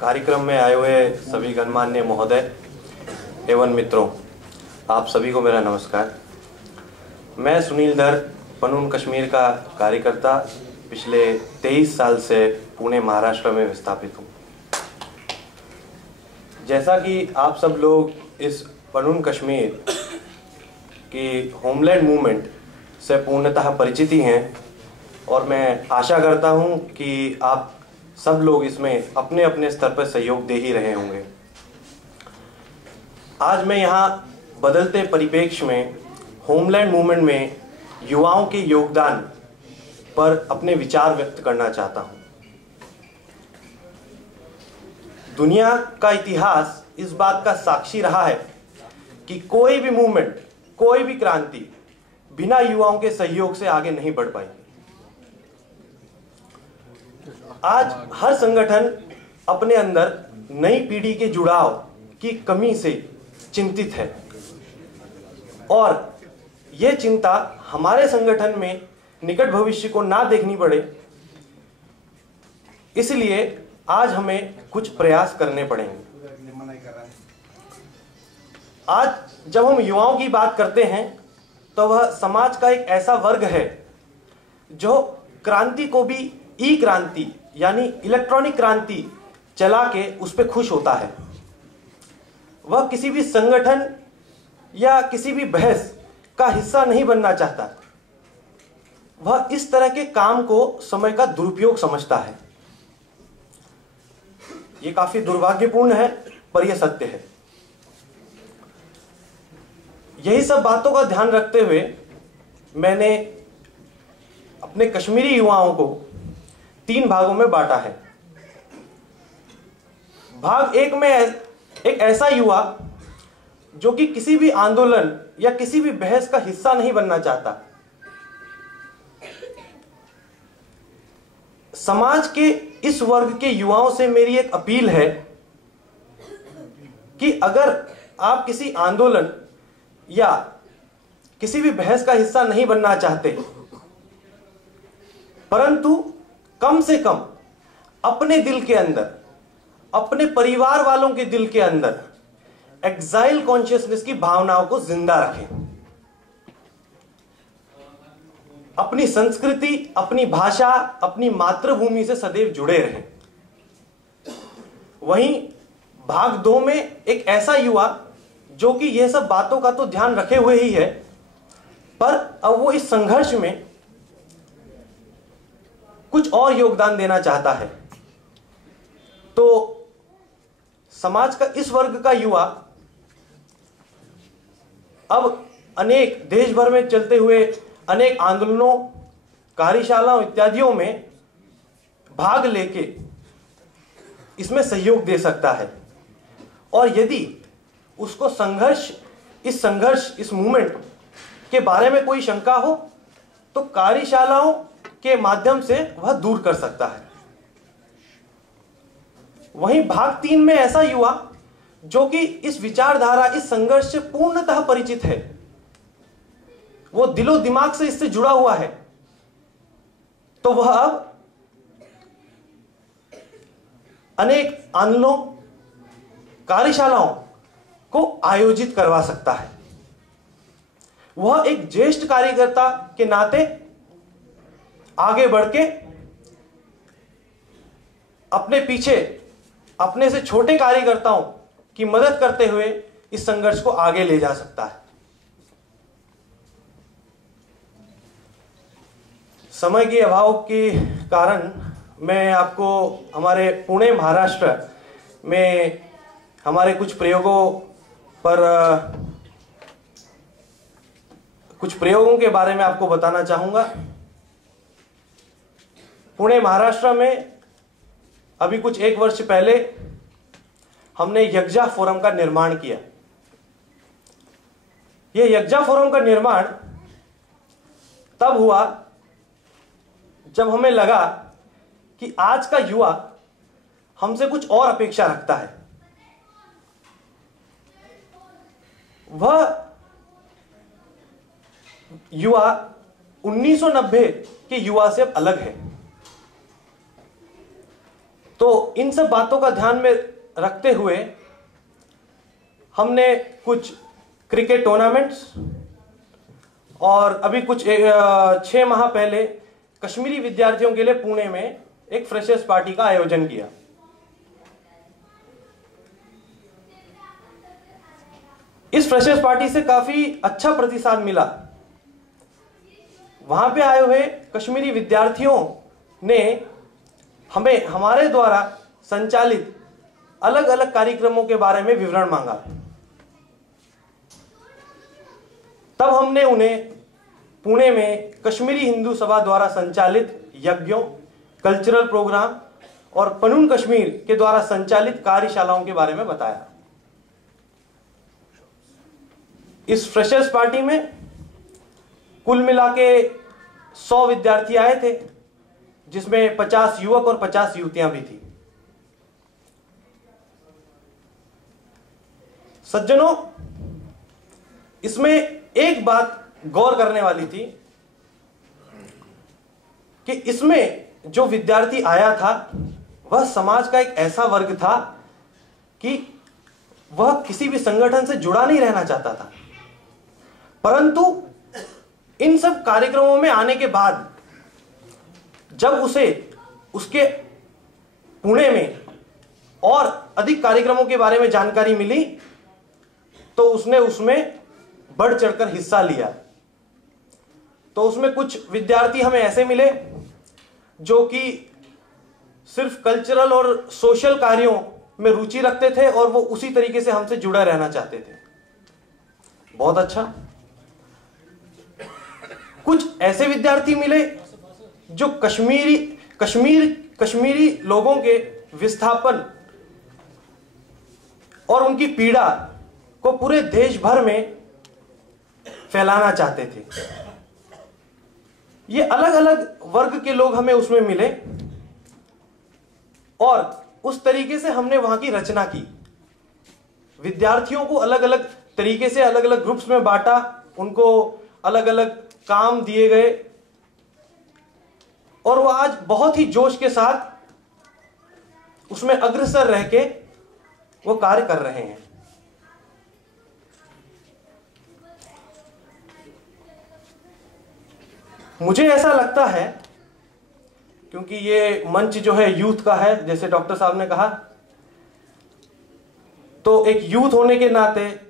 कार्यक्रम में आए हुए सभी गणमान्य महोदय एवं मित्रों, आप सभी को मेरा नमस्कार। मैं सुनील धर, पनून कश्मीर का कार्यकर्ता, पिछले 23 साल से पुणे महाराष्ट्र में विस्थापित हूँ। जैसा कि आप सब लोग इस पनून कश्मीर की होमलैंड मूवमेंट से पूर्णतः परिचित ही हैं और मैं आशा करता हूँ कि आप सब लोग इसमें अपने अपने स्तर पर सहयोग दे ही रहे होंगे। आज मैं यहाँ बदलते परिप्रेक्ष्य में होमलैंड मूवमेंट में युवाओं के योगदान पर अपने विचार व्यक्त करना चाहता हूँ। दुनिया का इतिहास इस बात का साक्षी रहा है कि कोई भी मूवमेंट, कोई भी क्रांति बिना युवाओं के सहयोग से आगे नहीं बढ़ पाई। आज हर संगठन अपने अंदर नई पीढ़ी के जुड़ाव की कमी से चिंतित है और यह चिंता हमारे संगठन में निकट भविष्य को ना देखनी पड़े, इसलिए आज हमें कुछ प्रयास करने पड़ेंगे। आज जब हम युवाओं की बात करते हैं तो वह समाज का एक ऐसा वर्ग है जो क्रांति को भी ई क्रांति यानी इलेक्ट्रॉनिक क्रांति चला के उस पर खुश होता है। वह किसी भी संगठन या किसी भी बहस का हिस्सा नहीं बनना चाहता। वह इस तरह के काम को समय का दुरुपयोग समझता है। यह काफी दुर्भाग्यपूर्ण है, पर यह सत्य है। यही सब बातों का ध्यान रखते हुए मैंने अपने कश्मीरी युवाओं को 3 भागों में बांटा है। भाग 1 में एक ऐसा युवा जो कि किसी भी आंदोलन या किसी भी बहस का हिस्सा नहीं बनना चाहता। समाज के इस वर्ग के युवाओं से मेरी एक अपील है कि अगर आप किसी आंदोलन या किसी भी बहस का हिस्सा नहीं बनना चाहते, परंतु कम से कम अपने दिल के अंदर, अपने परिवार वालों के दिल के अंदर एक्साइल कॉन्शियसनेस की भावनाओं को जिंदा रखें। अपनी संस्कृति, अपनी भाषा, अपनी मातृभूमि से सदैव जुड़े रहें। वहीं भाग 2 में एक ऐसा युवा जो कि यह सब बातों का तो ध्यान रखे हुए ही है, पर अब वो इस संघर्ष में कुछ और योगदान देना चाहता है। तो समाज का इस वर्ग का युवा अब अनेक देश भर में चलते हुए अनेक आंदोलनों, कार्यशालाओं इत्यादियों में भाग लेके इसमें सहयोग दे सकता है। और यदि उसको इस मूवमेंट के बारे में कोई शंका हो तो कार्यशालाओं के माध्यम से वह दूर कर सकता है। वहीं भाग 3 में ऐसा युवा जो कि इस विचारधारा, इस संघर्ष से पूर्णतः परिचित है, वो दिलो दिमाग से इससे जुड़ा हुआ है, तो वह अब अनेक आंदोलनों, कार्यशालाओं को आयोजित करवा सकता है। वह एक ज्येष्ठ कार्यकर्ता के नाते आगे बढ़ के अपने पीछे अपने से छोटे कार्यकर्ताओं की मदद करते हुए इस संघर्ष को आगे ले जा सकता है। समय के अभाव के कारण मैं आपको हमारे पुणे महाराष्ट्र में हमारे कुछ प्रयोगों के बारे में आपको बताना चाहूंगा। पुणे महाराष्ट्र में अभी कुछ 1 वर्ष पहले हमने यज्ञा फोरम का निर्माण किया। यह यज्ञा फोरम का निर्माण तब हुआ जब हमें लगा कि आज का युवा हमसे कुछ और अपेक्षा रखता है। वह युवा 1990 के युवा से अब अलग है। तो इन सब बातों का ध्यान में रखते हुए हमने कुछ क्रिकेट टूर्नामेंट्स और अभी कुछ 6 माह पहले कश्मीरी विद्यार्थियों के लिए पुणे में एक फ्रेशर्स पार्टी का आयोजन किया। इस फ्रेशर्स पार्टी से काफी अच्छा प्रतिसाद मिला। वहां पे आए हुए कश्मीरी विद्यार्थियों ने हमें हमारे द्वारा संचालित अलग अलग कार्यक्रमों के बारे में विवरण मांगा। तब हमने उन्हें पुणे में कश्मीरी हिंदू सभा द्वारा संचालित यज्ञों, कल्चरल प्रोग्राम और पनून कश्मीर के द्वारा संचालित कार्यशालाओं के बारे में बताया। इस फ्रेशर्स पार्टी में कुल मिला के 100 विद्यार्थी आए थे, जिसमें 50 युवक और 50 युवतियां भी थी। सज्जनों, इसमें एक बात गौर करने वाली थी कि इसमें जो विद्यार्थी आया था वह समाज का एक ऐसा वर्ग था कि वह किसी भी संगठन से जुड़ा नहीं रहना चाहता था, परंतु इन सब कार्यक्रमों में आने के बाद जब उसे उसके पुणे में और अधिक कार्यक्रमों के बारे में जानकारी मिली तो उसने उसमें बढ़ चढ़कर हिस्सा लिया। तो उसमें कुछ विद्यार्थी हमें ऐसे मिले जो कि सिर्फ कल्चरल और सोशल कार्यों में रुचि रखते थे और वो उसी तरीके से हमसे जुड़ा रहना चाहते थे। बहुत अच्छा। कुछ ऐसे विद्यार्थी मिले जो कश्मीरी लोगों के विस्थापन और उनकी पीड़ा को पूरे देश भर में फैलाना चाहते थे। ये अलग अलग वर्ग के लोग हमें उसमें मिले और उस तरीके से हमने वहां की रचना की। विद्यार्थियों को अलग अलग तरीके से अलग अलग ग्रुप्स में बांटा, उनको अलग अलग काम दिए गए और वो आज बहुत ही जोश के साथ उसमें अग्रसर रह के वो कार्य कर रहे हैं। मुझे ऐसा लगता है, क्योंकि ये मंच जो है यूथ का है, जैसे डॉक्टर साहब ने कहा, तो एक यूथ होने के नाते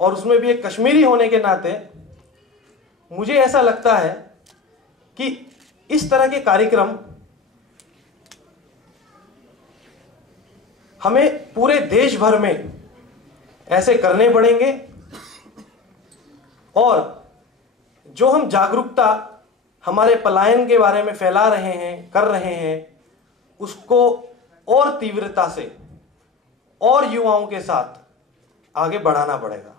और उसमें भी एक कश्मीरी होने के नाते मुझे ऐसा लगता है कि इस तरह के कार्यक्रम हमें पूरे देश भर में ऐसे करने पड़ेंगे और जो हम जागरूकता हमारे पलायन के बारे में फैला रहे हैं, कर रहे हैं, उसको और तीव्रता से और युवाओं के साथ आगे बढ़ाना पड़ेगा।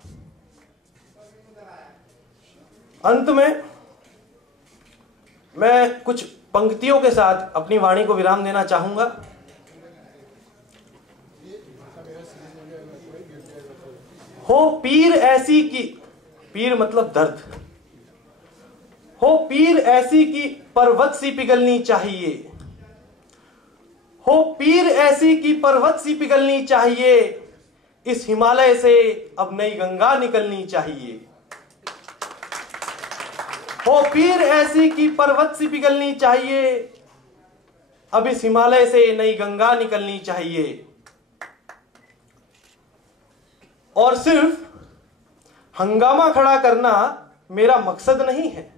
अंत में मैं कुछ पंक्तियों के साथ अपनी वाणी को विराम देना चाहूंगा। हो पीर ऐसी की, पीर मतलब दर्द, हो पीर ऐसी की पर्वत सी पिघलनी चाहिए, हो पीर ऐसी की पर्वत सी पिघलनी चाहिए, इस हिमालय से अब नई गंगा निकलनी चाहिए। हो पीर ऐसी की पर्वत सी पिघलनी चाहिए, अब इस हिमालय से नई गंगा निकलनी चाहिए। और सिर्फ हंगामा खड़ा करना मेरा मकसद नहीं है,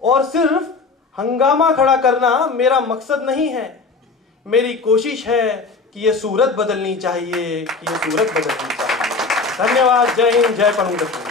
और सिर्फ हंगामा खड़ा करना मेरा मकसद नहीं है। मेरी कोशिश है कि ये सूरत बदलनी चाहिए, कि ये सूरत बदलनी चाहिए। धन्यवाद। जय हिंद, जय पनून कश्मीर।